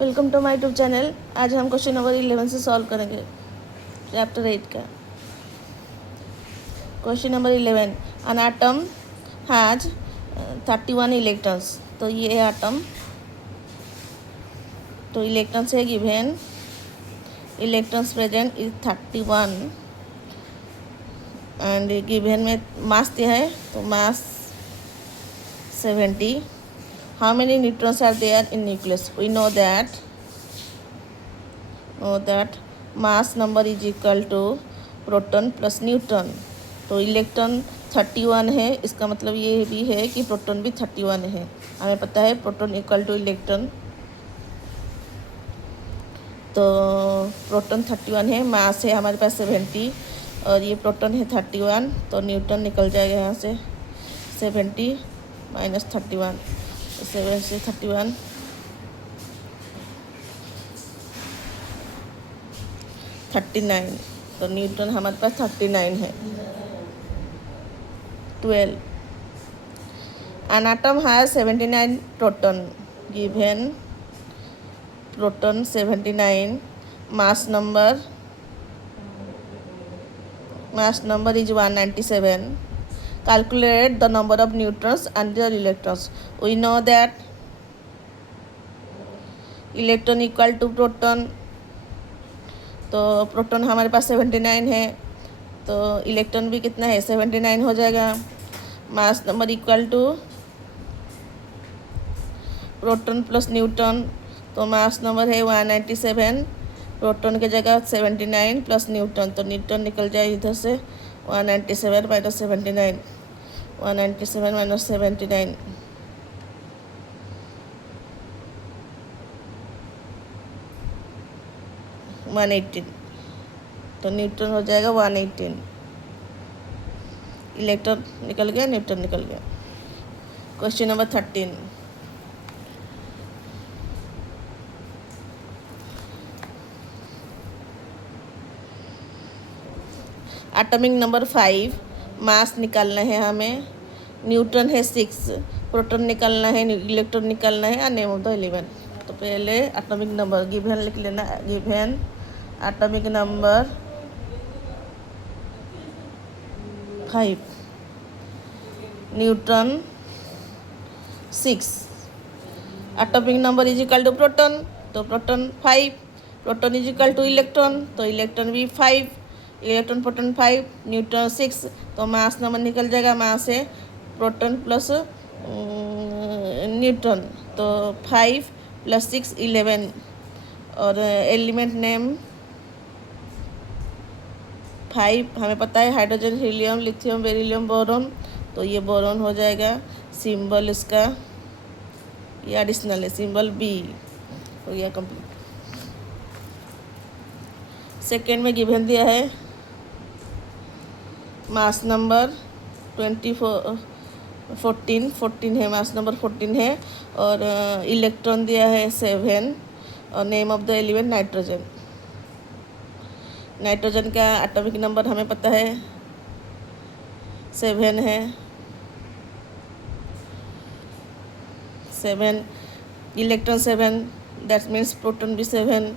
Welcome to my YouTube channel. आज हम question number 11 से सॉल्व करेंगे चैप्टर 8 का। Question number 11, an atom has 31 electrons. तो ये एटम, तो इलेक्ट्रॉन्स है given, electrons present is 31 and given में मास दिया है, तो मास 70। How many neutrons are there in nucleus? We know that mass number is equal to proton plus neutron। तो electron 31 है, इसका मतलब ये भी है कि प्रोटॉन भी 31 है। हमें पता है प्रोटॉन इक्वल टू इलेक्ट्रॉन, तो प्रोटॉन 31 है, मास है हमारे पास 70 और ये प्रोटॉन है 31, तो न्यूटन निकल जाएगा यहाँ से 70 माइनस 31, 7 से 31 39, तो न्यूटन हमारे पास 39 है। 12, an atom has 79 proton, given proton 79, mass number is 197। Calculate the number of neutrons and their electrons। We know that electron equal to proton, तो प्रोटॉन हमारे पास 79 है, तो इलेक्ट्रॉन भी कितना है 79 हो जाएगा। Mass number equal to proton plus neutron, तो मास नंबर है 197, प्रोटॉन की जगह 79 प्लस न्यूट्रॉन, तो न्यूट्रॉन निकल जाए इधर से 197 माइनस 79, 197 माइनस 79, 118, तो न्यूट्रॉन हो जाएगा 118। इलेक्ट्रॉन निकल गया, न्यूट्रॉन निकल गया। क्वेश्चन नंबर 13, एटॉमिक नंबर 5, मास निकालना है हमें, न्यूट्रॉन है 6, प्रोटॉन निकालना है, इलेक्ट्रॉन निकालना है, और नेम ऑफ द एलिमेंट। तो पहले एटॉमिक नंबर गिवन लिख लेना, given atomic number 5, neutron 6, atomic number is equal to proton, तो proton 5, proton is equal to electron, तो इलेक्ट्रॉन भी 5, इलेक्ट्रॉन प्रोटॉन 5, न्यूट्रॉन 6, तो मास नंबर निकल जाएगा, मास है प्रोटॉन प्लस न्यूट्रॉन, तो 5 प्लस 6 11, और एलिमेंट नेम 5 हमें पता है hydrogen, helium, lithium, beryllium, boron, तो ये बोरॉन हो जाएगा। सिंबल इसका ये एडिशनल है, सिंबल बी हो गया कंप्लीट। सेकेंड में गिवन दिया है मास नंबर 14 है, मास नंबर 14 है, और इलेक्ट्रॉन दिया है 7, और name of the element nitrogen. Nitrogen का एटॉमिक नंबर हमें पता है 7 है, 7, इलेक्ट्रॉन 7, दैट मीन्स प्रोटॉन भी 7,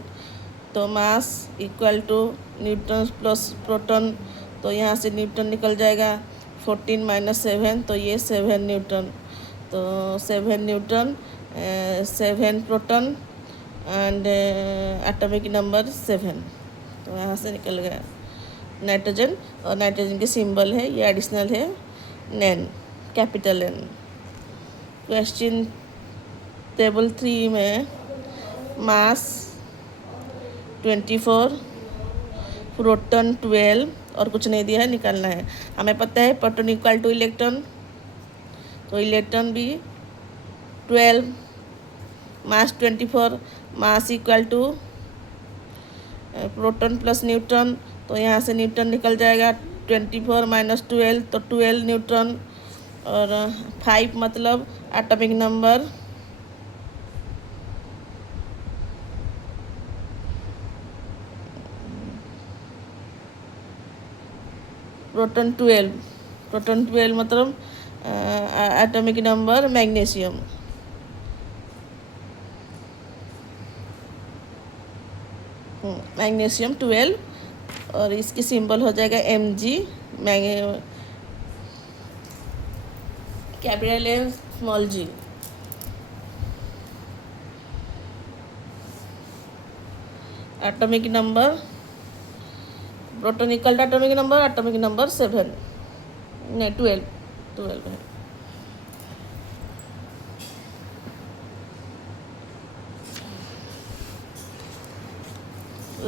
तो mass equal to neutron plus proton, तो यहाँ से न्यूट्रॉन निकल जाएगा 14 माइनस 7, तो ये 7 न्यूट्रॉन, तो 7 neutron, 7 proton and atomic number 7, तो यहाँ से निकल गया नाइट्रोजन, और नाइट्रोजन के सिंबल है ये एडिशनल है नैन, कैपिटल एन। क्वेश्चन टेबल 3 में मास 24, प्रोटॉन 12 और कुछ नहीं दिया है, निकालना है। हमें पता है प्रोटॉन इक्वल टू इलेक्ट्रॉन, तो इलेक्ट्रॉन भी 12, mass 24, mass equal to proton plus neutron, तो यहाँ से न्यूट्रॉन निकल जाएगा 24 माइनस 12, तो 12 न्यूट्रॉन, और 5 मतलब एटॉमिक नंबर प्रोटॉन 12 मतलब एटॉमिक नंबर मैग्नीशियम। मैग्नीशियम 12 और इसकी सिंबल हो जाएगा Mg, capital M small g। Atomic number, proton equal atomic number 7 नहीं 12 है।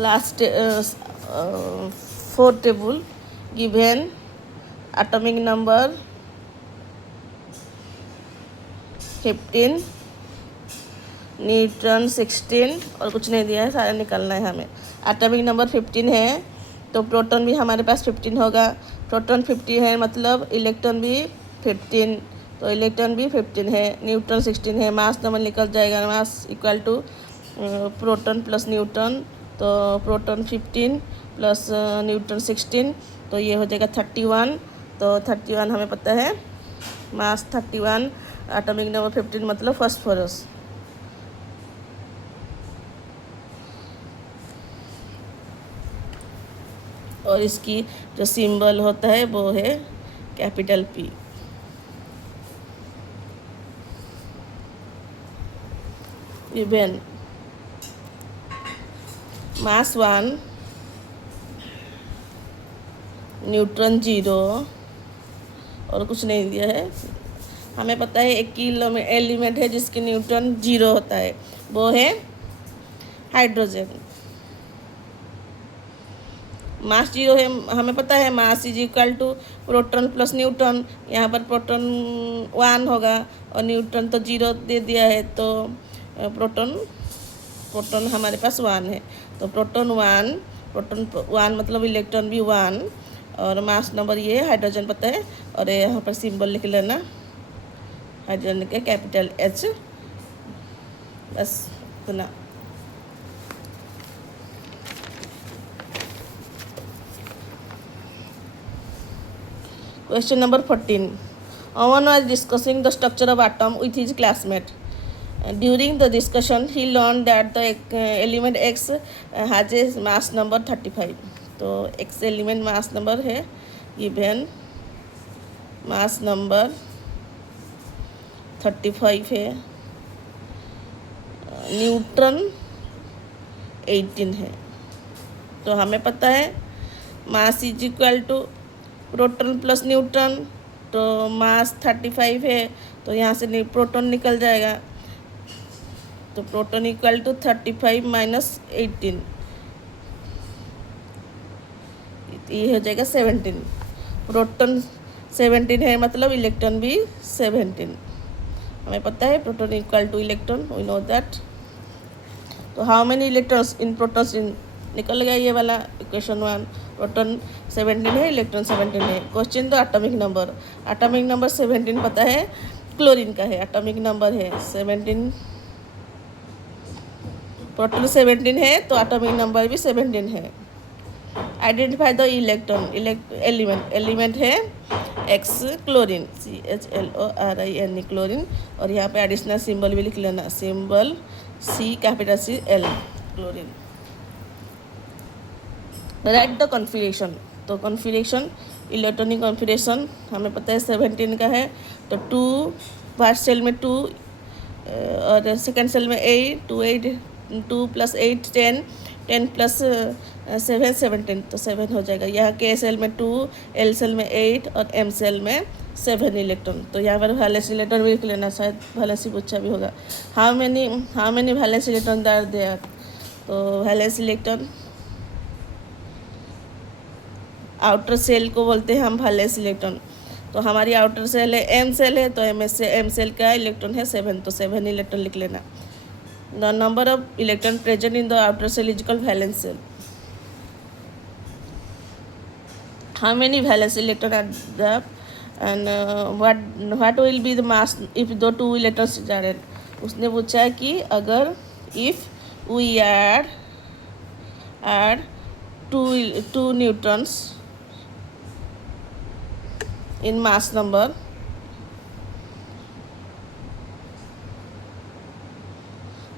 Last 4 table given atomic number 15, neutron 16 और कुछ नहीं दिया है, सारा निकालना है हमें। एटॉमिक नंबर 15 है तो प्रोटॉन भी हमारे पास 15 होगा। प्रोटॉन 50 है मतलब इलेक्ट्रॉन भी 15, तो इलेक्ट्रॉन भी 15 है। न्यूट्रॉन 16 है, मास नंबर निकल जाएगा, mass equal to proton plus neutron, तो प्रोटॉन 15 प्लस न्यूट्रॉन 16, तो ये हो जाएगा 31। तो 31 हमें पता है, मास 31, एटॉमिक नंबर 15 मतलब फास्फोरस। और इसकी जो सिंबल होता है वो है कैपिटल P। इवन मास 1, न्यूट्रॉन 0 और कुछ नहीं दिया है। हमें पता है एक एलिमेंट है जिसकी न्यूट्रॉन 0 होता है, वो है हाइड्रोजन। मास 0 है, हमें पता है mass is equal to proton plus neutron. यहाँ पर प्रोटॉन 1 होगा और न्यूट्रॉन तो 0 दे दिया है, तो प्रोटॉन हमारे पास 1 है, तो प्रोटॉन 1 मतलब इलेक्ट्रॉन भी 1 और मास नंबर ये हाइड्रोजन पता है। और यहाँ पर सिंबल लिख लेना हाइड्रोजन के कैपिटल H, बस इतना। Question number 14. Aman was discussing the structure of atom with his classmate. During the discussion, he learned that the element X has a mass number 35. तो X एलिमेंट मास नंबर है, given mass number 35 है, neutron 18 है। तो हमें पता है mass is equal to proton plus neutron, तो mass 35 है, तो यहाँ से प्रोटॉन निकल जाएगा, तो प्रोटॉन इक्वल टू 35 माइनस 18, ये हो जाएगा 17। प्रोटॉन 17 है मतलब इलेक्ट्रॉन भी 17। हमें पता है proton equal to electron, we know that. तो how many electrons in protons in, निकल गया ये वाला इक्वेशन 1। प्रोटॉन 17 है, इलेक्ट्रॉन 17 है। क्वेश्चन तो एटॉमिक नंबर 17 पता है, क्लोरीन का है, एटॉमिक नंबर है 17। प्रोटॉन 17 है तो एटॉमिक नंबर भी 17 है। आइडेंटिफाई द इलेक्ट्रॉन, एलिमेंट है X, क्लोरीन, CHLORIN क्लोरीन, और यहाँ पे एडिशनल सिंबल भी लिख लेना, symbol C, capital C L, chlorine. Right the configuration, तो कॉन्फिगरेशन इलेक्ट्रॉनिक कॉन्फिगरेशन हमें पता है 17 का है, तो 2 फर्स्ट सेल में 2 और सेकेंड सेल में 8, 2 प्लस 8 10 प्लस 7 17, तो 7 हो जाएगा। यहाँ के सेल में 2, L सेल में 8 और M सेल में 7 इलेक्ट्रॉन। तो यहाँ पर वैलेंस इलेक्ट्रॉन भी लिख लेना, शायद वैलेंस पूछा भी होगा। How many valence electron are there, तो वैलेंस इलेक्ट्रॉन आउटर सेल को बोलते हैं हम वैलेंस इलेक्ट्रॉन। तो हमारी आउटर सेल है M सेल है, तो M सेल का इलेक्ट्रॉन है 7, तो 7 इलेक्ट्रॉन लिख लेना। The number of electron present in the outer shell is called valence shell. How many valence electron are there and what will be the mass if दो 2 electrons are there. उसने पूछा कि अगर if we add 2 neutrons in mass number,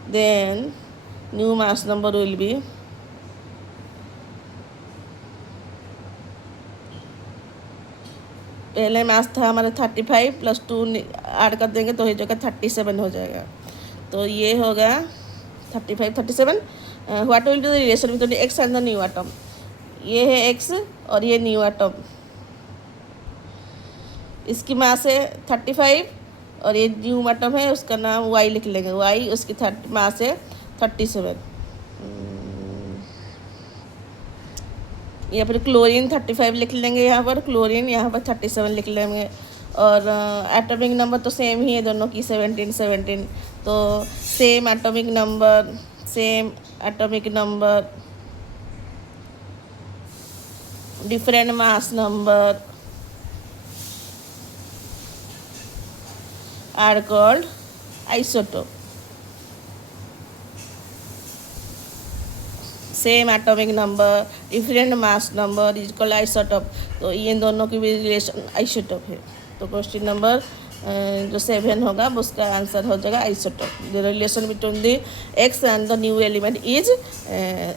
then new mass number will be पहले मास था हमारा 35 plus 2 add कर देंगे तो ये जगह 37 हो जाएगा। तो ये होगा 35 37। What will be the relation between x and the new atom. ये है एक्स और ये न्यू एटम, इसकी मास है 35 और ये न्यू एटम है उसका नाम वाई लिख लेंगे, वाई उसकी मास है 37। या फिर क्लोरीन 35 लिख लेंगे यहाँ पर, क्लोरीन यहाँ पर 37 लिख लेंगे। और एटॉमिक नंबर तो सेम ही है दोनों की, 17 17। तो same atomic number different mass number are called isotope. Same atomic number different mass number is called isotope. तो इन दोनों की भी रिलेशन आइसोटोप है। तो क्वेश्चन नंबर जो 7 होगा उसका आंसर हो जाएगा isotope. The relation between the x and the new element is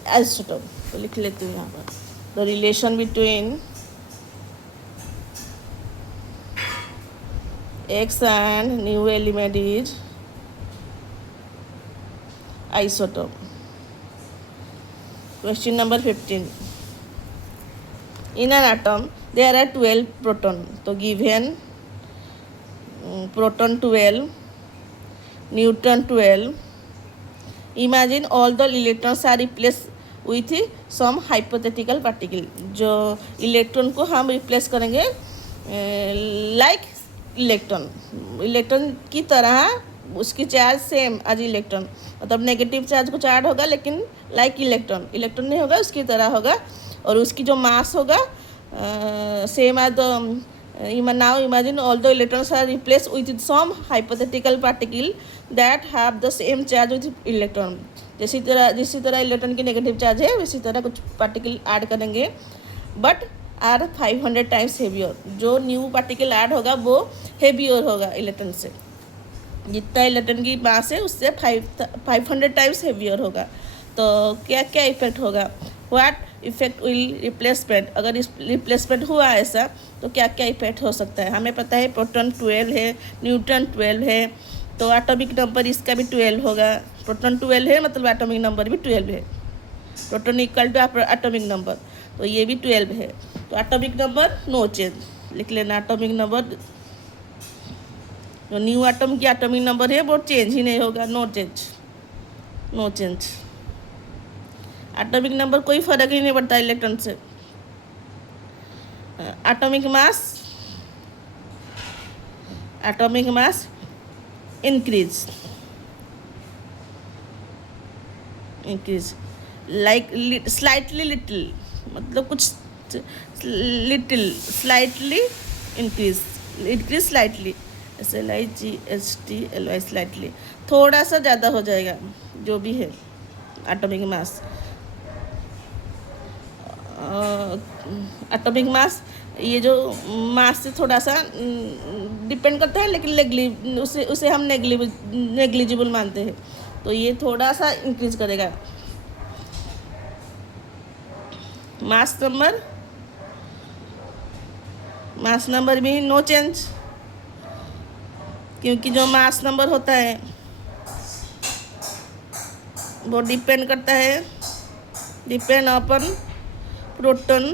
isotope. तो लिख लेती हूँ यहाँ पर, the relation between x and new element is isotope. Question number 15. In an atom, there are 12 proton. So given proton 12, neutron 12. Imagine all the electrons are replaced with some hypothetical particle. जो electron को हम replace करेंगे like electron की तरह, उसकी charge same as electron, मतलब negative charge कुछ add होगा लेकिन लाइक इलेक्ट्रॉन नहीं होगा, उसकी तरह होगा। और उसकी जो मास होगा same as the now imagine all the electrons are replace with some hypothetical particle that have the same charge with electron. जिसी तरह इलेक्ट्रॉन की नेगेटिव चार्ज है उसी तरह कुछ पार्टिकल ऐड करेंगे, बट आर 500 टाइम्स हेवियर। जो न्यू पार्टिकल ऐड होगा वो हेवियर होगा इलेक्ट्रॉन से, जितना इलेक्ट्रॉन की मास है उससे 500 टाइम्स हेवियर होगा। तो क्या क्या इफेक्ट होगा, व्हाट इफेक्ट विल रिप्लेसमेंट, अगर इस रिप्लेसमेंट हुआ ऐसा तो क्या क्या इफेक्ट हो सकता है। हमें पता है प्रोटॉन 12 है, न्यूट्रॉन 12 है, तो एटॉमिक नंबर इसका भी 12 होगा। प्रोटॉन 12 है मतलब एटॉमिक नंबर भी 12 है। Proton equal to atomic number, तो ये भी 12 है। तो एटॉमिक नंबर नो चेंज लिख लेना। एटॉमिक नंबर जो न्यू एटम की एटॉमिक नंबर है वो चेंज ही नहीं होगा, नो चेंज। एटॉमिक नंबर कोई फर्क ही नहीं पड़ता इलेक्ट्रॉन से। Atomic mass increase like slightly little, मतलब कुछ little, slightly increase slightly, SLIGHTLY slightly, थोड़ा सा ज़्यादा हो जाएगा जो भी है एटॉमिक मास। एटॉमिक मास ये जो मास से थोड़ा सा डिपेंड करता है, लेकिन उसे हम नेग्लिजिबल मानते हैं। तो ये थोड़ा सा इंक्रीज करेगा। मास नंबर भी नो चेंज, क्योंकि जो मास नंबर होता है वो डिपेंड करता है अपन प्रोटॉन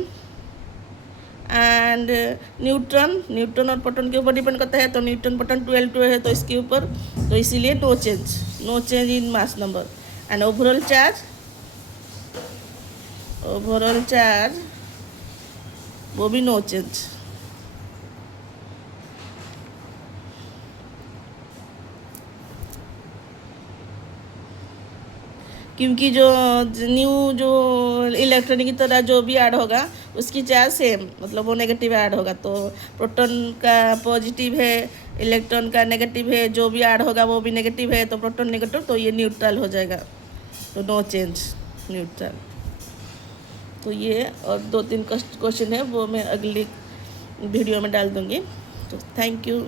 एंड न्यूट्रॉन और प्रोटॉन के ऊपर डिपेंड करता है। तो न्यूट्रॉन प्रोटॉन 12 है तो इसके ऊपर, तो इसीलिए no change in mass number. And overall charge वो भी नो चेंज। क्योंकि जो इलेक्ट्रॉन की तरह जो भी ऐड होगा उसकी चार्ज सेम, मतलब वो नेगेटिव ऐड होगा। तो प्रोटॉन का पॉजिटिव है, इलेक्ट्रॉन का नेगेटिव है, जो भी ऐड होगा वो भी नेगेटिव है। तो प्रोटॉन नेगेटिव, तो ये न्यूट्रल हो जाएगा। तो नो चेंज न्यूट्रल। तो ये और 2-3 क्वेश्चन है वो मैं अगली वीडियो में डाल दूँगी। तो थैंक यू।